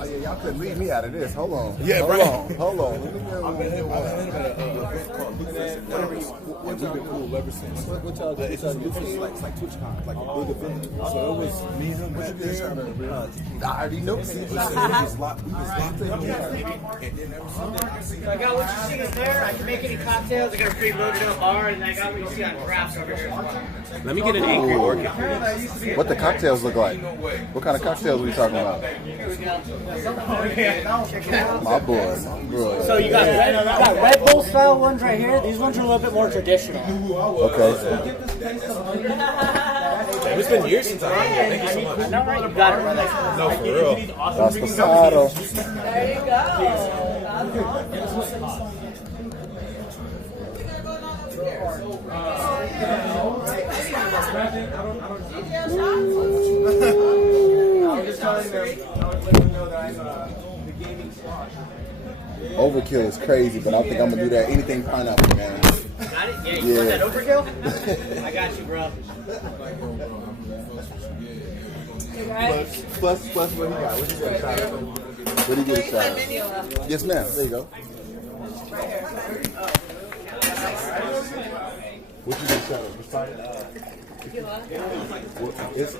Oh, yeah, y'all couldn't leave me out of this. Hold on. Yeah, hold right. on. Hold on. Let me get I've been in we've been cool ever since. What y'all do? It's like TwitchCon, like a big event. So it was me and him back there. I already know. We was locked in there. And then ever since then, I've seen I got what you see in there. I can make any cocktails. I got a pretty loaded up bar, and I got what you see on graphs over here. Let me get an angry orchid. What the cocktails look like? What kind of cocktails are we talking about? Here we go. My boy. My boy. So you got Red Bull style ones right here. These ones are a little bit more traditional. Okay. It's been years since I had it. Thank you so much. I know, right? You got it, brother. No, for real. That's pasado. There you go. Overkill is crazy, but I think I'm gonna do that. Anything pineapple, man. Got it? Yeah, you want that overkill? I got you, bro. Plus, what do you got? What do you get a shot of? What do you get a shot of? Yes, ma'am. There you go. What you get a shot of?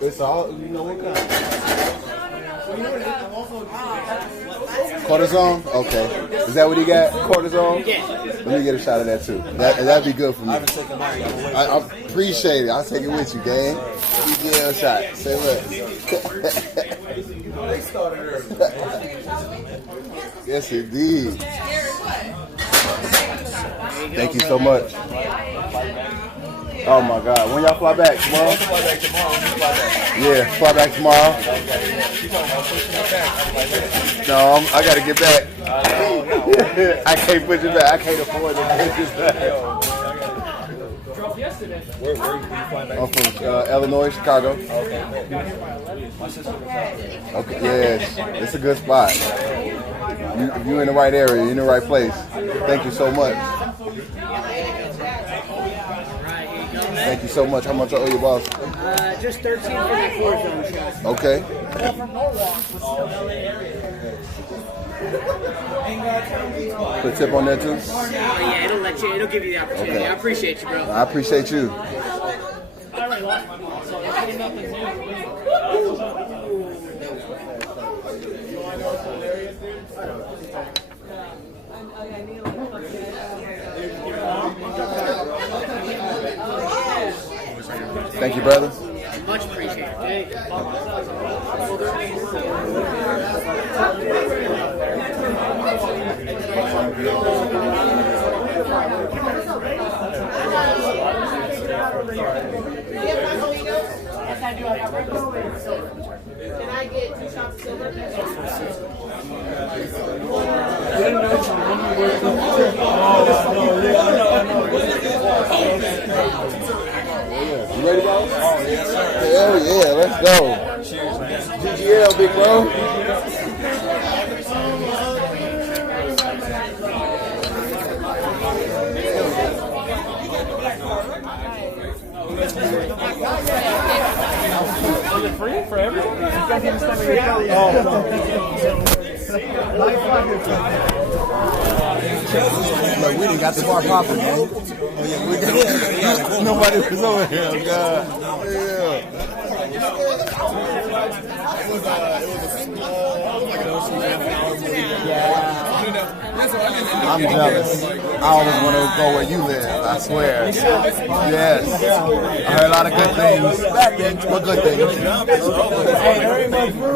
It's all, you know what kind? Cortisone? Okay. Is that what he got? Cortisone? Yeah. Let me get a shot of that too. That'd be good for me. I appreciate it. I'll take it with you, gang. You get a shot. Say what? Yes, indeed. Thank you so much. Oh my God. When y'all fly back? Tomorrow? Fly back tomorrow. Yeah, fly back tomorrow. No, I gotta get back. I can't push it back. I can't afford to push it back. Where you flying back? I'm from Illinois, Chicago. Okay, yes, it's a good spot. You in the right area. You in the right place. Thank you so much. Thank you so much. How much I owe you, boss? Just 13 for that 4-zone shot. Okay. Put a tip on that too? Oh yeah, it'll give you the opportunity. Okay. I appreciate you, bro. I appreciate you. Thank you, brother. Much appreciated. Can I get 2 shots of silver? You ready, boss? Oh, yes, sir. Hell yeah, let's go. Cheers, man. GGL, big bro. Is it free for everyone? Look, we done got the bar popping, man. Oh, yeah, we got nobody was over here. Oh, God. I'm jealous. I always want to go where you live, I swear. Yes. I heard a lot of good things. Bad things, but good things.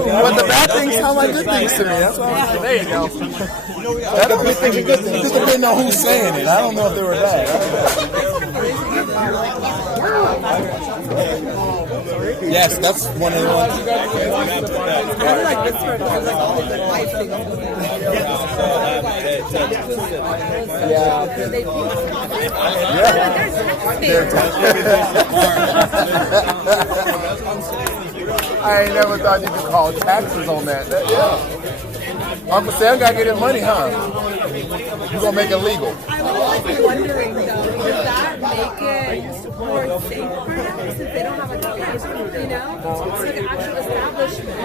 But the bad things sound like good things to me. That's what I'm saying. There you go. That don't be thinking good things. Just depending on who's saying it. I don't know if they were bad. Yes, that's one of the ones. I like this one because like all the life things. Yeah. I ain't never thought you could call taxes on that. Yeah. Uncle Sam gotta get his money, huh? You gonna make it legal? I'm like wondering though, does that make it more safer? since they don't have a location, you know? It's like an actual establishment.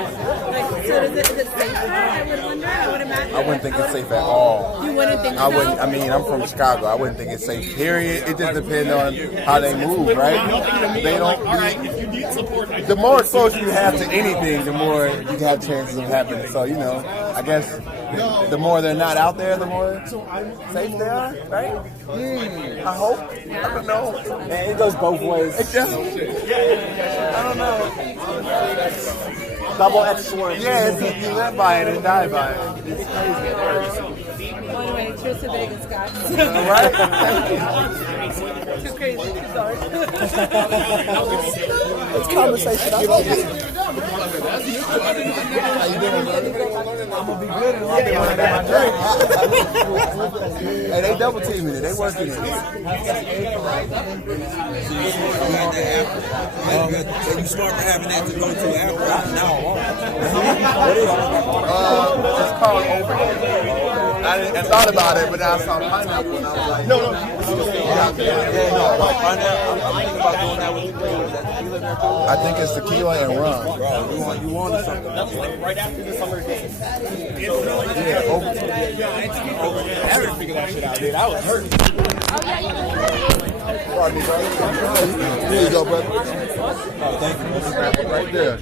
Like, so is it safer? I would wonder. I would imagine. I wouldn't think it's safe at all. You wouldn't think so? I wouldn't. I mean, I'm from Chicago. I wouldn't think it's safe. Period. It just depends on how they move, right? They don't. The more exposure you have to anything, the more you have chances of happening. So, you know, I guess the more they're not out there, the more safe they are, right? I hope. I don't know. Man, it goes both ways. It just, I don't know. Double-edged sword. Yeah, you live by it and die by it. It's crazy. Anyway, cheers to Vegas, guys. All right? Too crazy, too dark. It's conversation. I love it. How you doing, brother? I'm gonna be good in a little bit when I get my drink. Hey, they double teaming it. They working it. So you smart for having that to go to after. No. It's called over. I thought about it, but then I saw pineapple and I was like, no. I'm thinking about doing that with tequila. Is that tequila in there too? I think it's tequila and rum. Bro, you want something. That's like right after the summer game. Yeah, over. I haven't figured that shit out, dude. I was hurt. Pardon me, brother. Here you go, brother. Oh, thank you. Right there.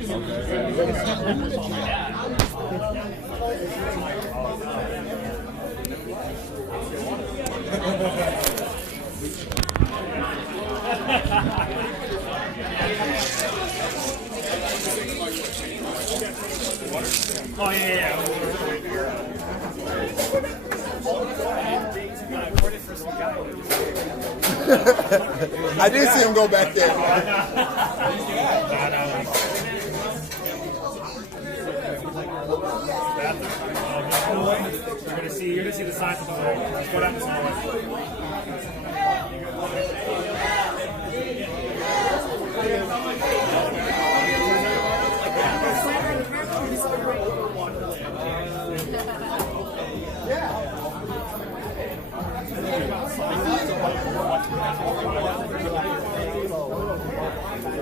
Oh, yeah. I did see him go back there. You're gonna see the signs of the world. Let's go down to some more.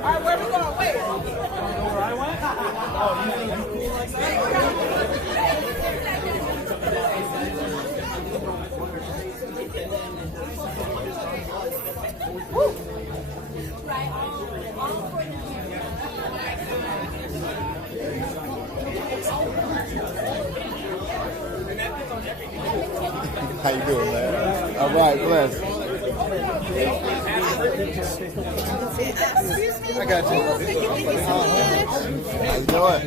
Alright, where we going? Wait. How you doing, man? All right, bless. I got you. How you doing?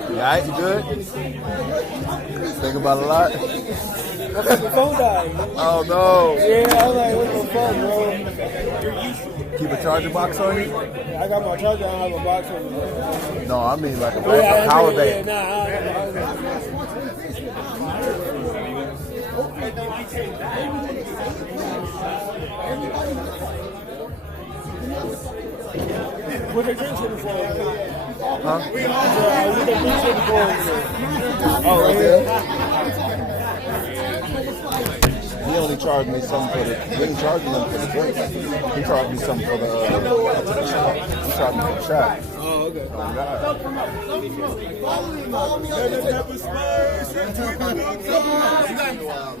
You alright? You good? Think about a lot? The phone died. Oh no. Yeah, I was like, what's the phone, bro? Keep a charger box on you? I got my charger, I don't have a box on me. No, I mean like a power bank. What are you drinking for? Huh? What are you drinking for? Oh, okay. He only charged me something for the. He didn't charge me nothing for the drink. He charged me something for the. He charged me for the shot. Oh, okay. Oh, God.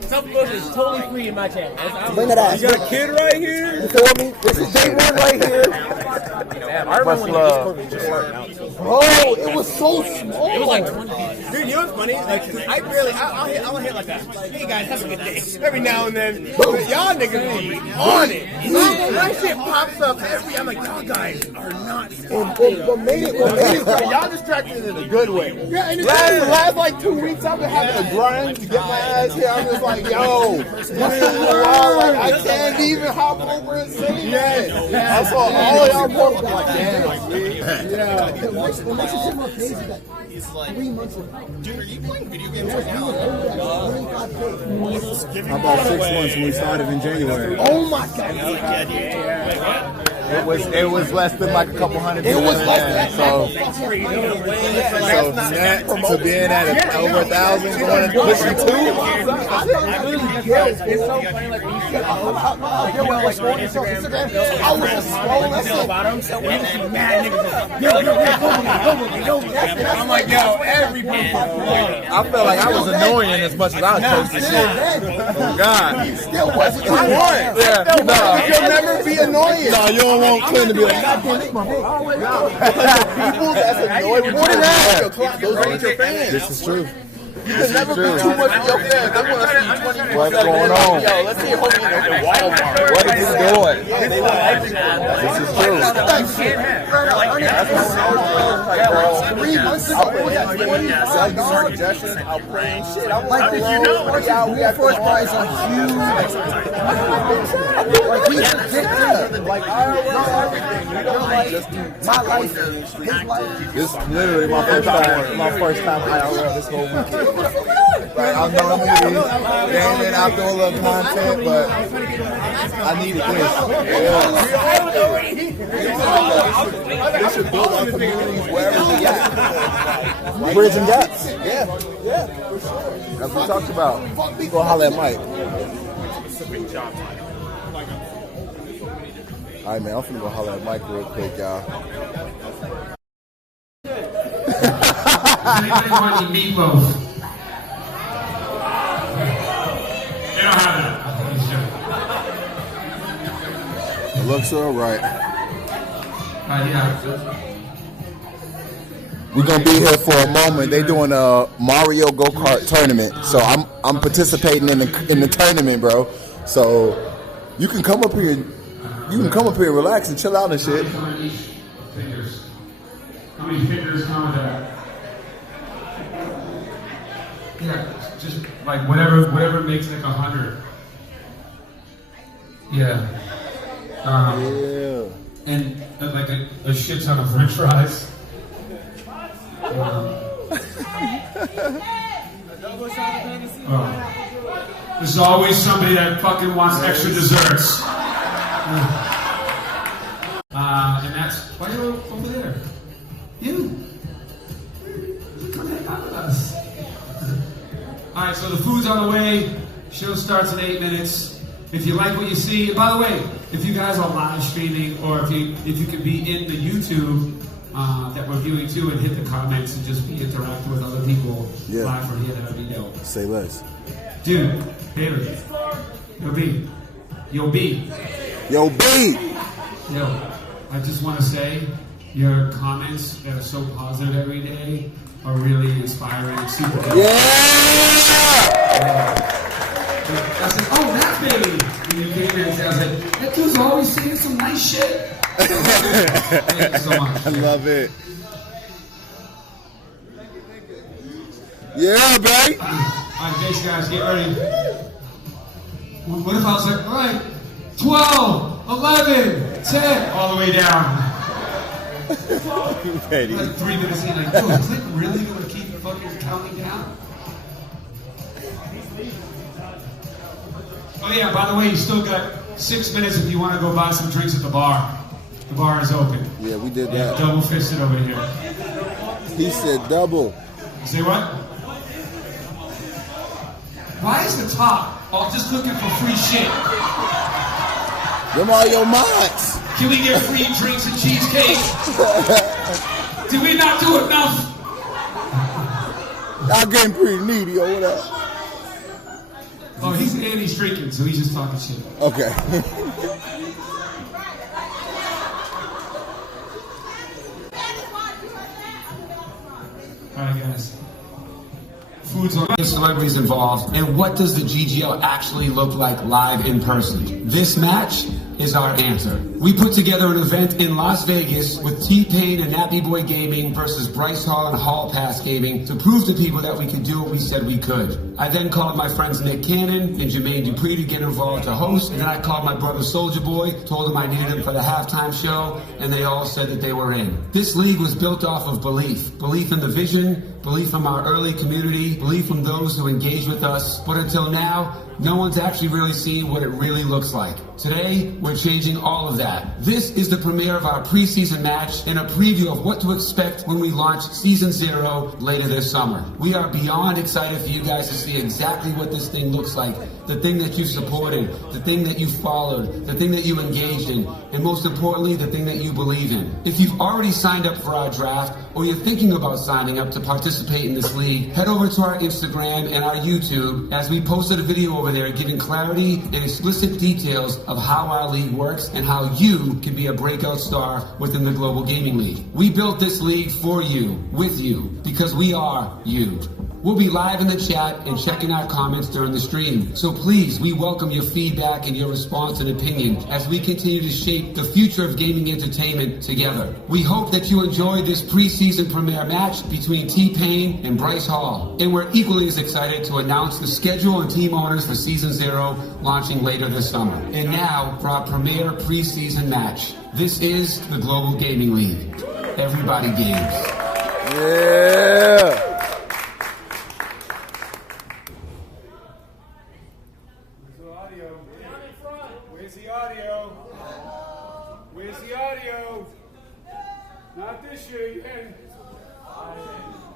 Self-promotion is totally free in my channel. Bring that ass. You got a kid right here? You feel me? This is day one right here. I remember when love. the Discord was just starting out. Bro, it was so small. It was like 20 people. Dude, you know what's funny? Like, I'll hit like that. Hey guys, have a good day. Every now and then, but y'all niggas be on it. My shit pops up I'm like, y'all guys are not. What made it Y'all distracted in a good way. Yeah, and Last like 2 weeks, I've been having to grind to get my ass here. I'm just like, yo, like, I can't even hop over and say that. I saw all y'all posts. I'm like, damn. Yeah. What makes it more crazy that 3 months ago. Dude, are you playing video games right now? How about 6 months when we started in January? Oh my god. It was less than like a couple hundred people. So net to being at over 1,000, going and pushing 2. It's so funny, like when you see I was a swollen bottom, so when you see mad niggas, I'm like, yo, every person. I felt like I was annoying as much as I was posting shit. Oh God. Still wasn't. Yeah, no. You'll never be annoying. No, you don't want Clinton to be like, God damn it, my People that's annoyed with your clock, those are your fans. This is true. You can never be too much of your fans. They want to see 20 What's going on? Yo, let's see homie in Walmart. What is he doing? This is true. 3 months ago, we got 20 suggestions. I'm playing shit. I'm like, did you know? We have first prize on huge. Like, we addicted. Like, I know everything. You don't like my life. This is literally my first time IRL this whole weekend. Like, I'm knowing movies, gaming, I'm doing a little content, but I needed this. They should build our communities wherever we at. Bridging gaps. Yeah, for sure. That's what we talked about. Go holler at Mike. All right, man, I'm finna go holler at Mike real quick, y'all. Anybody want any meatloaf? They don't have that. It looks all right. Yeah. We're gonna be here for a moment. They doing a Mario go-kart tournament, so I'm participating in the tournament, bro. So you can come up here, and relax and chill out and shit. How many fingers? How many fingers come with that? Yeah, just like whatever makes like 100. Yeah. Yeah. And like a shit ton of French fries. There's always somebody that fucking wants extra desserts. And that's why you're over there. You. Come hang out with us. Alright, so the food's on the way. Show starts in 8 minutes. If you like what you see, and by the way, if you guys are live streaming or if you can be in the YouTube that we're viewing too and hit the comments and just be interacting with other people live from here, that would be dope. Say less. Dude, Haley, Yo B, I just want to say your comments that are so positive every day are really inspiring and super dope. I said, oh, that baby. When you came in, I was like, that dude's always saying some nice shit. Thank you so much. I love it. Yeah, babe. All right, thanks, guys. Get ready. What if I was like, all right, 12, 11, 10, all the way down. Ready. Like 3 minutes in, like, dude, is it really going to keep fucking counting down? Oh yeah, by the way, you still got 6 minutes if you want to go buy some drinks at the bar. The bar is open. Yeah, we did that. Double fisted over here. He said double. Say what? Why is the top all just looking for free shit? Them all your mods. Can we get free drinks and cheesecake? Did we not do enough? Y'all getting pretty needy or whatever. Oh, he's drinking, so he's just talking shit. Okay. Alright, guys. Food's on. Celebrities involved, and what does the GGL actually look like live in person? This match is our answer. We put together an event in Las Vegas with T-Pain and Nappy Boy Gaming versus Bryce Hall and Hall Pass Gaming to prove to people that we could do what we said we could. I then called my friends Nick Cannon and Jermaine Dupree to get involved to host, and then I called my brother Soulja Boy, told him I needed him for the halftime show, and they all said that they were in. This league was built off of belief. Belief in the vision, belief from our early community, belief from those who engage with us, but until now, no one's actually really seen what it really looks like. Today, we're changing all of that. This is the premiere of our preseason match and a preview of what to expect when we launch Season 0 later this summer. We are beyond excited for you guys to see exactly what this thing looks like. the thing that you supported, the thing that you followed, the thing that you engaged in, and most importantly, the thing that you believe in. If you've already signed up for our draft, or you're thinking about signing up to participate in this league, head over to our Instagram and our YouTube, as we posted a video over there giving clarity and explicit details of how our league works and how you can be a breakout star within the Global Gaming League. We built this league for you, with you, because we are you. We'll be live in the chat and checking our comments during the stream. So please, we welcome your feedback and your response and opinion as we continue to shape the future of gaming entertainment together. We hope that you enjoyed this preseason premiere match between T-Pain and Bryce Hall. And we're equally as excited to announce the schedule and team owners for Season 0 launching later this summer. And now for our premiere preseason match. This is the Global Gaming League. Everybody games. Yeah. Where's the audio? Where's the audio? Not this year again.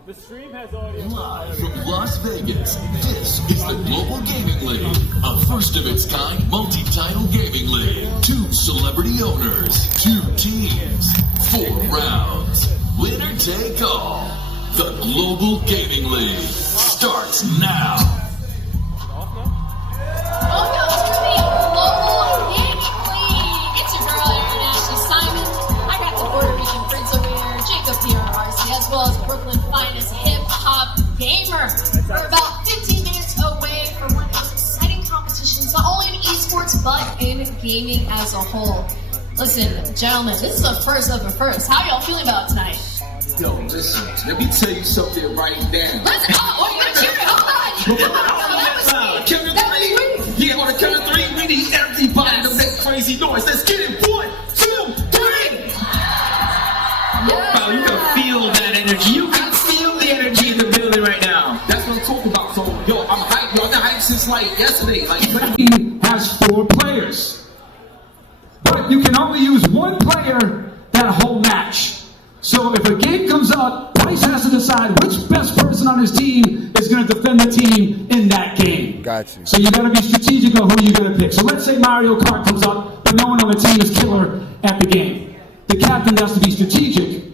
The stream has audio. Live from Las Vegas, this is the Global Gaming League, a first-of-its-kind multi-title gaming league. 2 celebrity owners, 2 teams, 4 rounds. Winner take all. The Global Gaming League starts now. Welcome to the Global Gaming League. It's your girl, International Simon. I got the Puerto Rican Prince over here, Jacob here at RC, as well as Brooklyn finest hip-hop gamer. We're about 15 minutes away from one of the most exciting competitions, not only in esports, but in gaming as a whole. Listen, gentlemen, this is a first of a first. How y'all feeling about it tonight? Yo, listen, let me tell you something right now. Listen, you're cheering. Hold on. Count of 3. Yeah, on the count of 3, we need everybody to make crazy noise. Let's get it. 1, 2, 3. Wow, you can feel that energy. You can feel the energy in the building right now. That's what I'm talking about. So, yo, I'm hyped. Yo, I've been hyped since like yesterday. Like, The team has 4 players. But you can only use 1 player that whole match. So if a game comes up, Bryce has to decide which best person on his team is going to defend the team in that game. Got you. So you got to be strategic on who you're going to pick. So let's say Mario Kart comes up, but no one on the team is killer at the game. The captain has to be strategic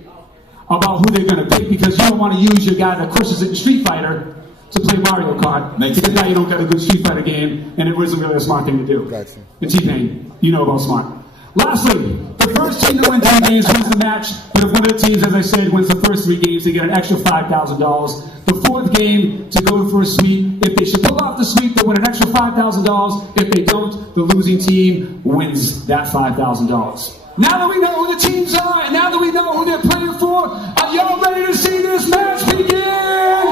about who they're going to pick, because you don't want to use your guy that crushes it in Street Fighter to play Mario Kart. Because now you don't got a good Street Fighter game, and it wasn't really a smart thing to do. Got you. And T-Pain, you know about smart. Lastly, the first team to win 3 games wins the match, but if one of the teams, as I said, wins the first 3 games, they get an extra $5,000. The 4th game to go for a sweep. If they should pull off the sweep, they win an extra $5,000. If they don't, the losing team wins that $5,000. Now that we know who the teams are, and now that we know who they're playing for, are y'all ready to see this match begin?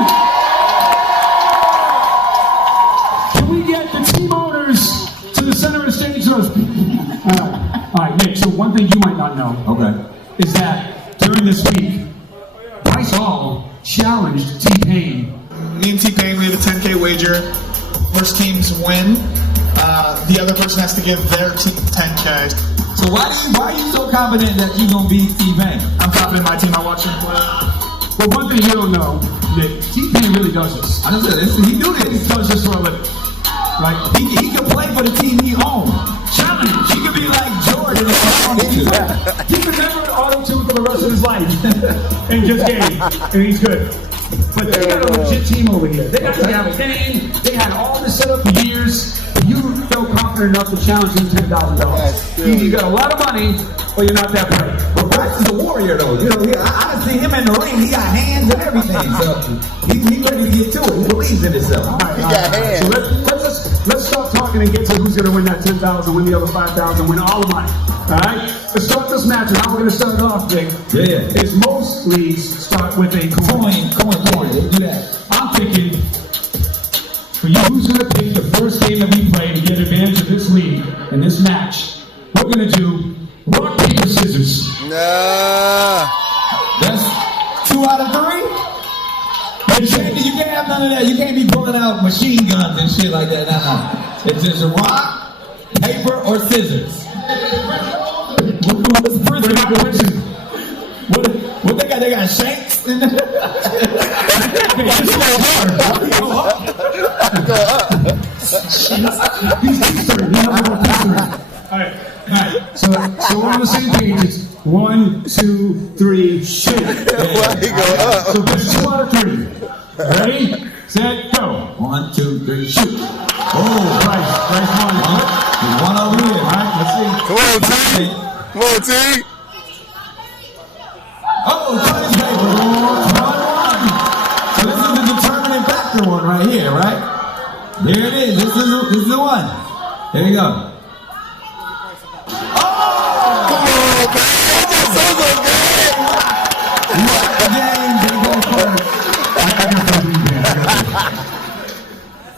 Can we get the team owners to the center of the stage? All right, Nick, so one thing you might not know, is that during this week, Bryce Hall challenged T-Pain. Me and T-Pain, we had a 10K wager. First teams win. The other person has to give their team 10K. So why are you so confident that you're going to beat T-Pain? I'm confident in my team. I watch him play. Well, one thing you don't know, Nick, T-Pain really does this. I understand this. He do this. He does this for a living. Right? He can play for the team he owns. Challenge! He could be like Jordan or something. He could never auto-tune for the rest of his life and just game, and he's good. But they got a legit team over here. They actually have a game. They had all this set up for years. You feel confident enough to challenge them $10,000. Either you got a lot of money, or you're not that brave. But Bryce is a warrior, though. You know, I done seen him in the ring. He got hands and everything. So he's ready to get to it. He believes in himself. All right. So let's start talking and get to who's going to win that $10,000, win the other $5,000, win all the money. All right? Let's start this match. And how we're going to start it off, Jake, is most leagues start with a coin. Do that. I'm thinking, for you, who's going to pick the first game that we play to get advantage of this league and this match? We're going to do rock, paper, scissors. Nah. That's 2 out of 3? You can't have none of that. You can't be pulling out machine guns and shit like that. Nah. It's just rock, paper, or scissors. What's the first one? What they got? They got shanks? He's history. Alright. So we're on the same page. It's 1, 2, 3, shoot. So that's 2 out of 3. Ready, set, go. 1, 2, 3, shoot. Oh, Bryce won. There's one over here. Alright, let's see. Come on, T. Come on, T. Oh, Tony's paper. 1-1. So this is the determining factor one right here, right? Here it is. This is the one. Here you go.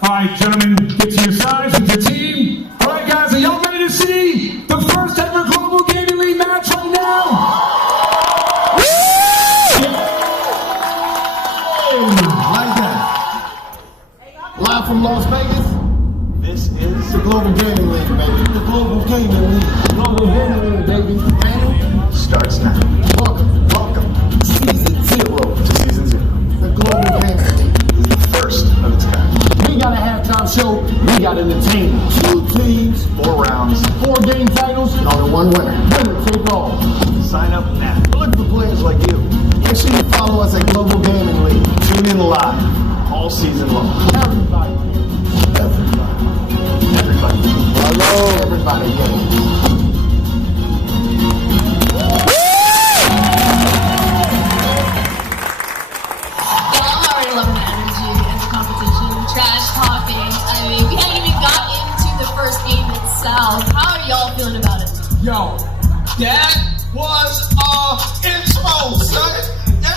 Alright, gentlemen, get to your sides with your team. Alright, guys, are y'all ready to see the first ever Global Gaming League match right now? Like that. Live from Las Vegas, this is the Global Gaming League, baby. The Global Gaming League. Global Gaming League, baby. And starts now. Welcome. Season 0 to Season 0. The Global Gaming League is the first of its kind. We got a halftime show. We got entertainment. 2 teams, 4 rounds, 4 game titles, and only 1 winner. Winner take all. Sign up now. Look for players like you. Make sure you follow us at Global Gaming League. Tune in live all season long. Everybody. Hello. Everybody. Yeah. Trash talking. I mean, we haven't even got into the first game itself. How are y'all feeling about it? Yo, that was intro, son.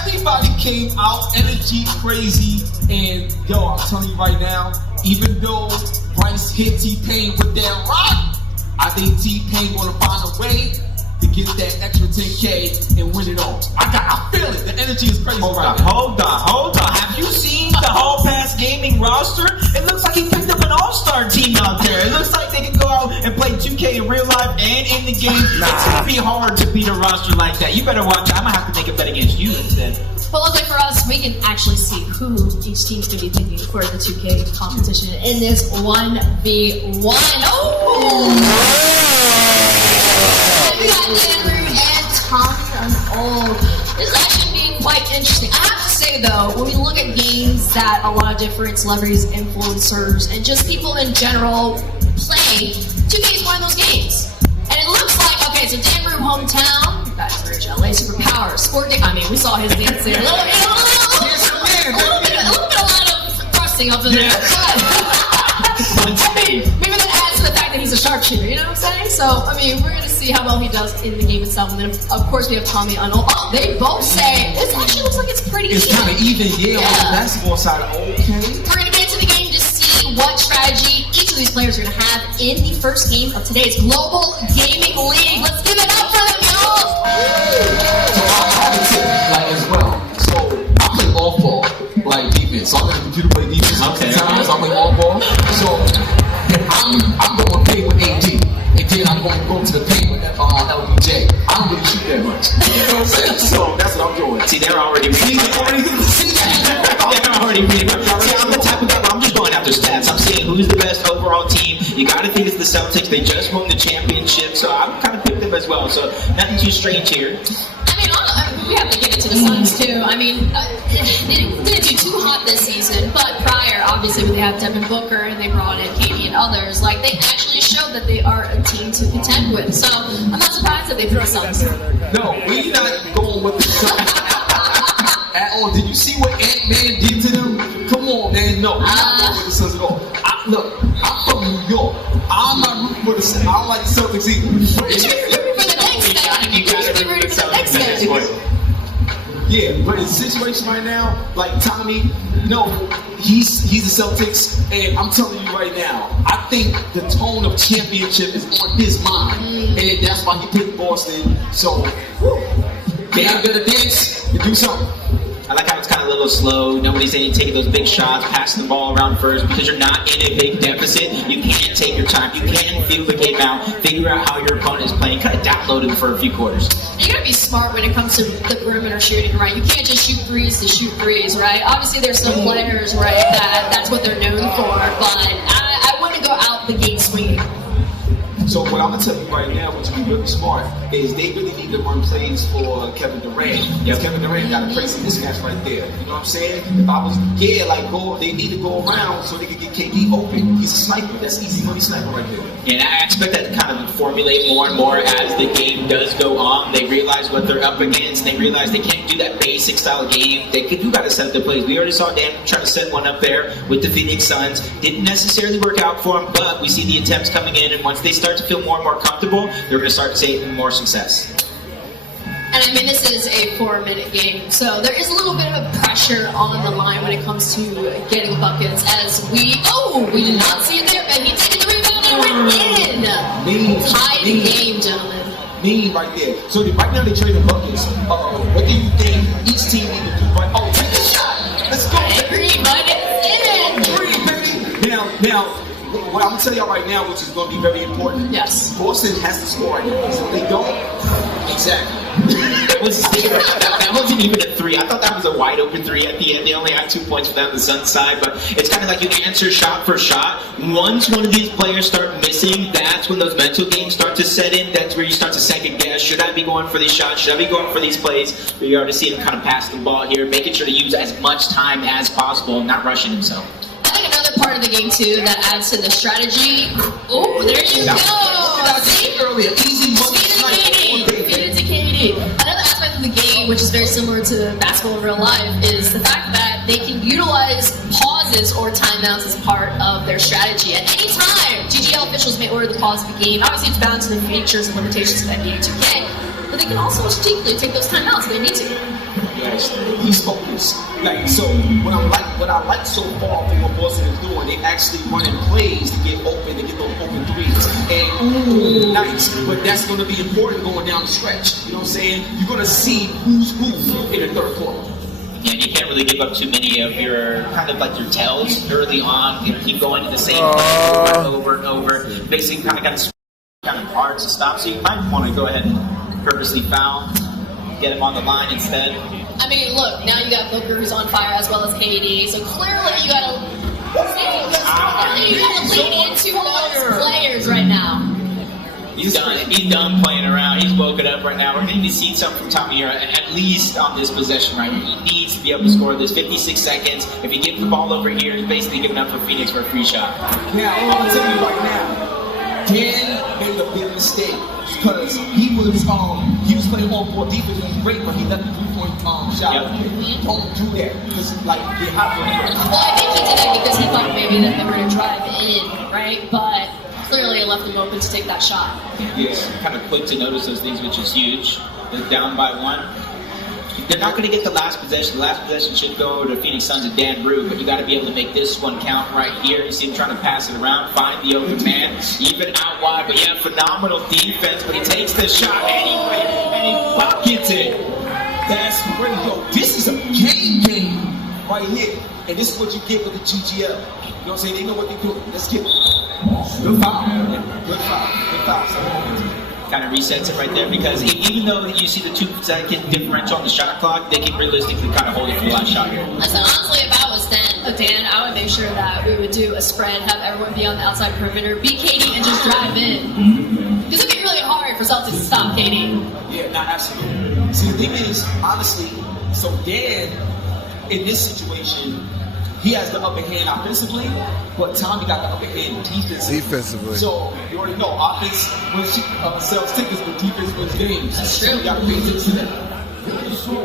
Everybody came out, energy crazy, and yo, I'm telling you right now, even though Bryce hit T-Pain with that rock, I think T-Pain gonna find a way to get that extra 10K and win it all. I feel it. The energy is crazy. Hold on. Have you seen the Hall Pass Gaming roster? It looks like he picked up an all-star team out there. It looks like they can go out and play 2K in real life and in the game. It's gonna be hard to beat a roster like that. You better watch it. I'm gonna have to make a bet against you instead. Well, luckily for us, we can actually see who each team's going to be picking for the 2K competition in this 1v1. Oh! We got Andrew and Tommy. This is actually being quite interesting. I have to say, though, when we look at games that a lot of different celebrities, influencers, and just people in general play, 2K is one of those games. And it looks like, okay, so Denver, hometown, that's Rich LA Superpower, Sport Day. I mean, we saw his dance there. A little bit of thrusting up in there. I mean, maybe that adds to the fact that he's a sharpshooter, you know what I'm saying? So, I mean, we're going to see how well he does in the game itself. And then, of course, we have Tommy Arnold. Oh, they both say, this actually looks like it's pretty even. It's kind of even, yeah, on the basketball side. Okay. We're going to get into the game to see what strategy each of these players are going to have in the first game of today's Global Gaming League. Let's give it up for them, y'all! So I'll have a tip, like, as well. So I play off-ball, like defense. So I'm going to computer play defense. Sometimes I play off-ball. So I'm going to pay with AD. And then I'm going to go to the paint with LBJ. I don't really shoot that much. You know what I'm saying? So that's what I'm doing. See, they're already reading. They're already reading. See, I'm the type of guy, I'm just going after stats. I'm seeing who's the best overall team. You got to think it's the Celtics. They just won the championship, so I'm kind of picked them as well. So nothing too strange here. I mean, we have to get into the Suns too. I mean, they didn't do too hot this season, but prior, obviously, when they have Devin Booker and they brought in KD and others, like they actually showed that they are a team to contend with. So I'm not surprised that they threw Suns. No, we're not going with the Suns at all. Did you see what Ant-Man did to them? Come on, man. No, we're not going with the Suns at all. Look, I'm from New York. I'm not rooting for the Suns. I don't like the Celtics either. You're rooting for the next man. You should be rooting for the next man. Yeah, but in the situation right now, like Tommy, no, he's the Celtics, and I'm telling you right now, I think the tone of championship is on his mind, and that's why he picked Boston. So, they gotta dance and do something. I like how it's kind of a little slow. Nobody's taking those big shots, passing the ball around first because you're not in a big deficit. You can take your time. You can feel the game out, figure out how your opponent is playing, cut it down backloaded for a few quarters. You gotta be smart when it comes to the perimeter shooting, right? You can't just shoot threes to shoot threes, right? Obviously, there's some players, right, that's what they're known for, but I wouldn't go out the gate swinging. So what I'm gonna tell you right now, which is really smart, is they really need to run plays for Kevin Durant. Yeah, Kevin Durant got a crazy mismatch right there. You know what I'm saying? If I was, they need to go around so they can get KD open. He's a sniper. That's easy money sniper right there. And I expect that to kind of formulate more and more as the game does go on. They realize what they're up against. They realize they can't do that basic style game. They do got to set the plays. We already saw Dan try to set one up there with the Phoenix Suns. Didn't necessarily work out for him, but we see the attempts coming in, and once they start to feel more and more comfortable, they're going to start seeing more success. And I mean, this is a 4-minute game, so there is a little bit of pressure on the line when it comes to getting buckets. As we did not see it there, but he did the rebound and went in. Tied the game, gentlemen. Me right there. So right now they're trading buckets. What do you think each team need to do? Right? Oh, take a shot. Let's go. Every bucket's in. Now, what I'm gonna tell y'all right now, which is going to be very important. Yes. Boston has to score right now. So if they don't, exactly. That wasn't even a three. I thought that was a wide open three at the end. They only had 2 points for that on the Suns side, but it's kind of like you answer shot for shot. Once one of these players start missing, that's when those mental games start to set in. That's where you start to second guess. Should I be going for these shots? Should I be going for these plays? But you already see him kind of pass the ball here, making sure to use as much time as possible, not rushing himself. I think another part of the game, too, that adds to the strategy. Oh, there you go. See? Earlier, easy Feed it to KD. Another aspect of the game, which is very similar to basketball in real life, is the fact that they can utilize pauses or timeouts as part of their strategy. At any time, GGL officials may order the pause of the game. Obviously, it's bound to the features and limitations of NBA 2K, but they can also strategically take those timeouts if they need to. Yes, he's focused. Like, so what I like so far from what Boston is doing, they actually running plays to get open, to get those open threes. And nice, but that's going to be important going down the stretch. You know what I'm saying? You're going to see who's who in the third quarter. And you can't really give up too many of your kind of like your tells early on. You keep going to the same place over and over. Basically, kind of hard to stop. So you might want to go ahead and purposely foul, get him on the line instead. I mean, look, now you got Booker who's on fire as well as KD, so clearly you gotta lean into those players right now. He's done. He's done playing around. He's woken up right now. We're going to see something from Tommy here, at least on this possession right here. He needs to be able to score this 56 seconds. If he gives the ball over here, he's basically giving up for Phoenix for a free shot. Now, I'm going to tell you right now, Dan made a big mistake because he was playing on-court defense, it was great, but he left the 3-point shot. Yep. Don't do that because get hot for him. Well, I think he did that because he thought maybe that they were going to drive in, right? But clearly it left him open to take that shot. Yes, kind of quick to notice those things, which is huge. They're down by 1. They're not going to get the last possession. The last possession should go to Phoenix Suns and Dan Brew, but you got to be able to make this one count right here. You see him trying to pass it around, find the open man, even out wide. But yeah, phenomenal defense. But he takes the shot anyway, and he buckets it. That's great, yo. This is a game right here, and this is what you get with the GGL. You know what I'm saying? They know what they're doing. Let's get it. Good foul. Good foul. Kind of resets it right there because even though you see the 2-second differential on the shot clock, they can realistically kind of hold it for the last shot here. Listen, honestly, if I was Dan, I would make sure that we would do a spread, have everyone be on the outside perimeter, beat KD, and just drive in. Because it'd be really hard for Celtics to stop KD. Yeah, not absolutely. See, the thing is, honestly, so Dan, in this situation, he has the upper hand offensively, but Tommy got the upper hand defensively. So you already know, offense sells tickets, but defense wins games. That's true. You got to pay attention to that.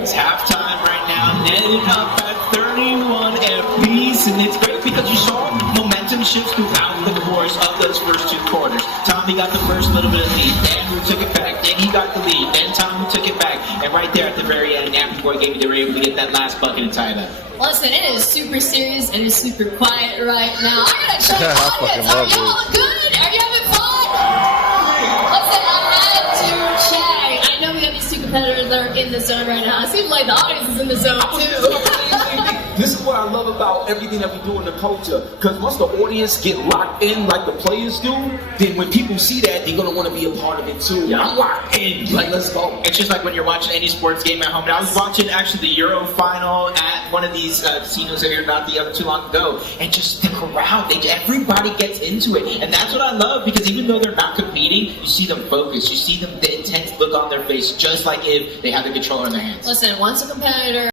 It's halftime right now, netted up at 31 apiece, and it's great because you saw momentum shifts throughout the course of those first 2 quarters. Tommy got the first little bit of lead, Andrew took it back, then he got the lead, then Tommy took it back, and right there at the very end, Andrew Boy gave me they were able to get that last bucket and tie that. Listen, it is super serious and it's super quiet right now. I gotta check the audience. Are y'all good? Are you having fun? Listen, I had to check. I know we have these 2 competitors that are in the zone right now. It seems like the audience is in the zone too. This is what I love about everything that we do in the culture. Because once the audience get locked in like the players do, then when people see that, they're gonna want to be a part of it too. I'm locked in. Like, let's go. It's just like when you're watching any sports game at home. And I was watching actually the Euro final at one of these casinos here not the other too long ago, and just the crowd, everybody gets into it, and that's what I love, because even though they're not competing, you see them focus, you see them the intense look on their face, just like if they have the controller in their hands. Listen, once a competitor